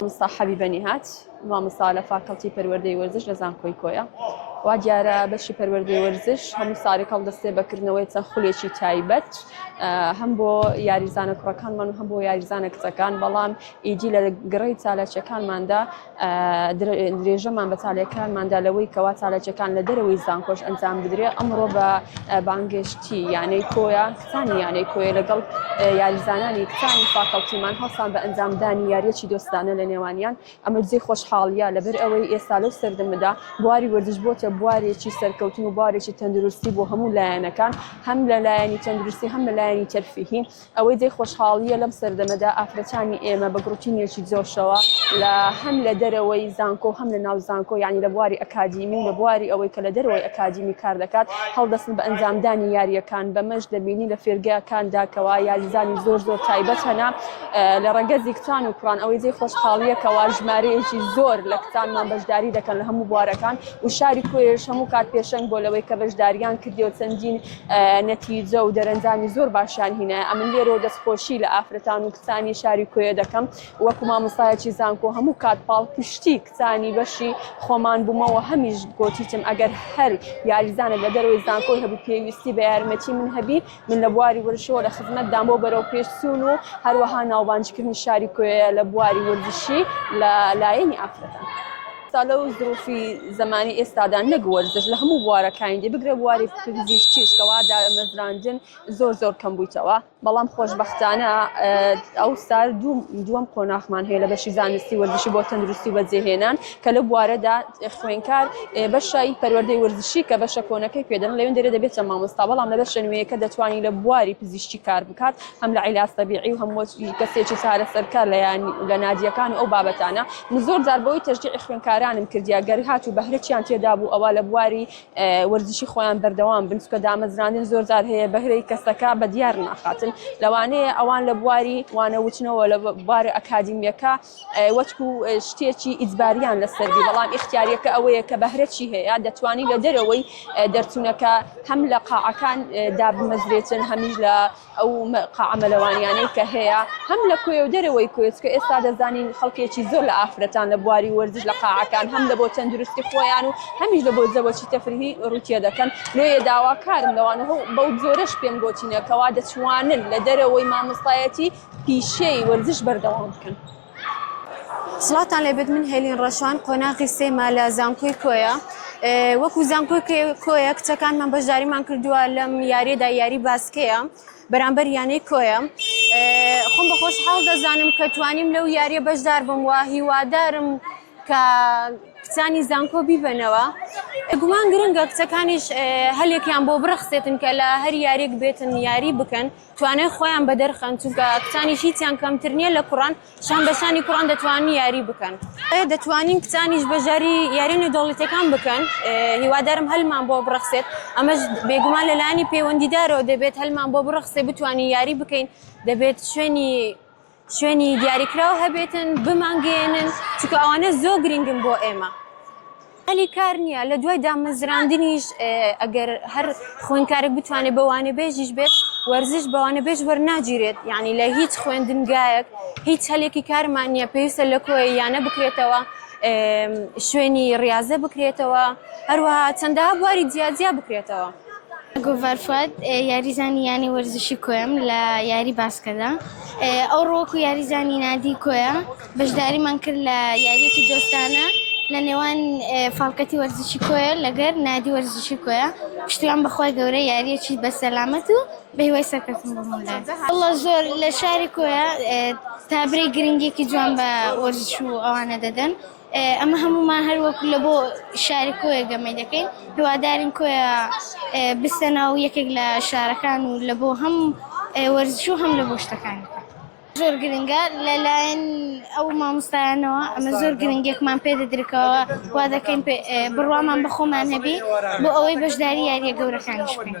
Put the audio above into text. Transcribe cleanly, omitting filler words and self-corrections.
مامۆستا حەبیبە نیهات مامۆستا لە فاکەڵتی پەروەردەی وەرزش لە زانکۆی کۆیە. وا دیارە بەشی پەروەردەی وەرزش هەموو ساڵێک هەڵدەستێ بەکردنەوەی چەند خولێکی تایبەت هەم بۆ یاریزانە کوڕەکانمان و هەم بۆ یاریزانە کچەکان، بەڵام ئیدی لە گڕەی چالاکیەکانماندا درێژەمان بە چالاکیەکانماندا لەوەی کەوا چالاکیەکان لە دەرەوەی زانکۆش ئەنجام بدرێ. ئەمڕۆ بە بانگشتی یانەی کۆیە کچانی یانەی کۆیە لەگەڵ یاریزانانی کچانی فاکەڵتیمان هەڵسان بە ئەنجامدانی یاریەکی دۆستانە لە نێوانیان. ئەمە جێی خۆشحاڵیە لەبەر ئەوەی ئێستا لەو سەردەمەدا بواری وەرزش بۆتە بوارێکی سەرکەوتن و بوارێکی تەندروستی بۆ هەموو لایەنەکان، هەم لە لایەنی تەندروستی هەم لە لایەنی تەرفیهی. ئەوەی جێی خۆشحاڵیە لەم سەردەمەدا ئافرەتانی ئێمە بە گروتینێکی جۆشەوە لە هەم لە دەرەوەی زانکۆ هەم لە ناو زانکۆ، یعنی لە بواری ئەکادیمی و لە بواری ئەوەی کە لە دەرەوەی ئەکادیمی کار دەکات هەڵدەستن بە ئەنجامدانی یاریەکان. بەمەش دەبینی لە فێرگەکاندا کەوا یاریزانی زۆر تایبەت هەنا لە ڕەگەزی کچان و کوڕان. ئەوەی جێی خۆشحاڵیە کەوا ژمارەیەکی زۆر لە کچانمان بەشداری دەکەن لە هەموو بوارەکان و شاری کۆیش هەموو کات پێشەنگ بۆ لەوەی کە بەشداریان کردیەوە چەندین نەتیجە و دەرەنجامی زۆر باشیان هینایە. ئەمن لێرەوە دەستخۆشی لە ئافرەتان و کچانی شاری کۆیە دەکەم وەکو مامۆستایەکی زانکۆ هەموو کات پاڵپشتی کچانی بەشی خۆمان بوومەوە. هەمیش گۆتیتم ئەگەر هەر یاریزانە لە دەرەوەی زانکۆی هەبوو پێویستی بە یارمەتی من هەبی، من لە بواری وەرزشەوە لە خزمەتدام بۆ بەرەو پێشچوون و هەروەها ناوبانجکردنی شاری کۆیە لە بواری وەرزشی لە لایەنی ئافرەتان. لەو زروفی زمانی ئێستادا نەک وەرزش لە هەموو بوارەکانی دێ بگرێ بواری پزیشکیش کەوا دامەزراندن زۆر کەم بوویتەوە، بەڵام خۆشبەختانە ئەو سار دووەم قۆناغمان هەیە لە بەشی زانستی وەرزشی بۆ تەندروستی وەجێهێنان کە لە بوارەدا خوێندکار بەشای پەروەردەی وەرزشی کە بەشە کۆنەکەی پێدەن لەوێن دەرێ دەبێتە مامۆستا، بەڵام لە بەشە نوێیەکە دەتوانین لە بواری پزیشکی کار بکات هەم لە عیلاج تەبیعی و هەموو کەسێکی چارەسەرکار لە نادیەکان ئەو بابەتانە. من زۆر جار بەوەی تەشجیع خوێندکارانم کردیا گەر هات و بەهرەیان تێدا بوو ئەوە لە بواری وەرزشی خۆیان بەردەوام بن، چونکە دامەزراندن زۆر جار هەیە بەهرەی کەسەکە بە دیار ناخاتن. لەوانەیە ئەوان لە بواری وانەوتنەوە لە بواری ئەکادیمیەکە وەچک و شتێکی ئیجباریان لەسەردی، بەڵام ئیختیاریەکە ئەوەیە کە بەهرەی هەیە دەتوانی لە دەرەوەی دەرچوونەکە هەم لە قاعەکان دابمەزرێتن، هەمیش لە ئەو قاعەمەلەوانیانەی کە هەیە هەم لە کوێ و دەرەوەی کوێ، چکە ئێستا دەزانین خەڵکێکی زۆر لە ئافرەتان لە بواری وەرزش لە قاعەکان هەم لە بۆ تەندروستی خۆیان و هەمیش لە بۆ زەوەکی تەفریحی ڕوتیە دەکەن. لێیە داواکارم لەوانە بەو جۆرەش پێم گۆتینەکەوا دەتوانن لە دەرەوەی مامۆستایەتی پیشەی وەرزش بەردەوام بکەن. سڵاتان لێبێت، من هێلین ڕەشوان قۆناغی سێمە لە زانکۆی کۆیە. وەکو زانکۆی کۆیە کچەکانمان بەشداریمان کردووە لەم یاریەدا، یاری باسکەیە بەرامبەر یانەی کۆیە. خۆم بە خۆشحاڵ دەزانم کە توانیم لەو یاریە بەشدار بم و هیوادارم کە کچانی زانکۆ بیبنەوە. گومان گرنگە کچەکانیش هەلێکیان بۆ بڕخسێتن کە لە هەر یاریەک بێتن یاری بکەن، توانای خۆیان بەدەرخەن، چونکە کچانیش هیچیان کەمتر نییە لە کوڕان، شان بەشانی کوڕان دەتوانین یاری بکەن. دەتوانین کچانیش بەژاری یاری نێودەوڵەتیەکان بکەن. هیوادارم هەلمان بۆ بڕخسێت، ئەمەش بێگومان لەلایەنی پەیوەندیدارەوە دەبێت هەلمان بۆ بڕخسێ بتوانین یاری بکەین. دەبێت شوێنی دیاریکراوە هەبێتن بمانگەێنن، چونکە ئەوانە زۆر گرنگن بۆ ئێمە. هەلی کار نییە لە دوای دامەزراندنیش ئەگەر هەر خوێندکارێک بتوانێت بەوانە بێژیش بێت، وەرزش بەوانە بێژ وەرناگیرێت. یعنی لە هیچ خوێندنگایەک هیچ هەلێکی کارمان نییە، پێویستە لە کۆی یانە بکرێتەوە، شوێنی ڕاضە بکرێتەوە، هەروەها چەندەها بواری جیاجیا بکرێتەوە. گۆڤەر فواد یاریزانی یانی وەرزشی کۆیم لە یاری باسکەدا. ئەو ڕۆکو یاریزانی نادی کۆیە بەشداریمان کرد لە یاریەکی دۆستانە لە نێوان فاڵکەتی وەرزشی کۆیە لەگەر نادی وەرزشی کۆیە. پشتیوان بەخوای گەورە یاریەکی بەسەلامەت و بە هیوای سەرکەوتن بۆمەلای. وەڵڵا زۆر لە شاری کۆیە تابرەی گرنگێکی جوان بە وەرزش و ئەوانە دەدەن. ئەمە هەمومان هەروەکو لە بۆ شاری کۆیە گەمەی دەکەین، هیوادارین کۆیە بستەنە و یەکێک لە شارەکان و لە بۆ هەم وەرزش و هەم لە بۆ شتەکانی. زۆر گرنگە لەلایەن ئەو مامۆستایانەوە ئەمە زۆر گرنگێکمان پێ دەدرکەوە، وا دەکەین بڕوامان بە خۆمان هەبی بۆ ئەوەی بەشداری یاریە گەورەکانیش بکەین.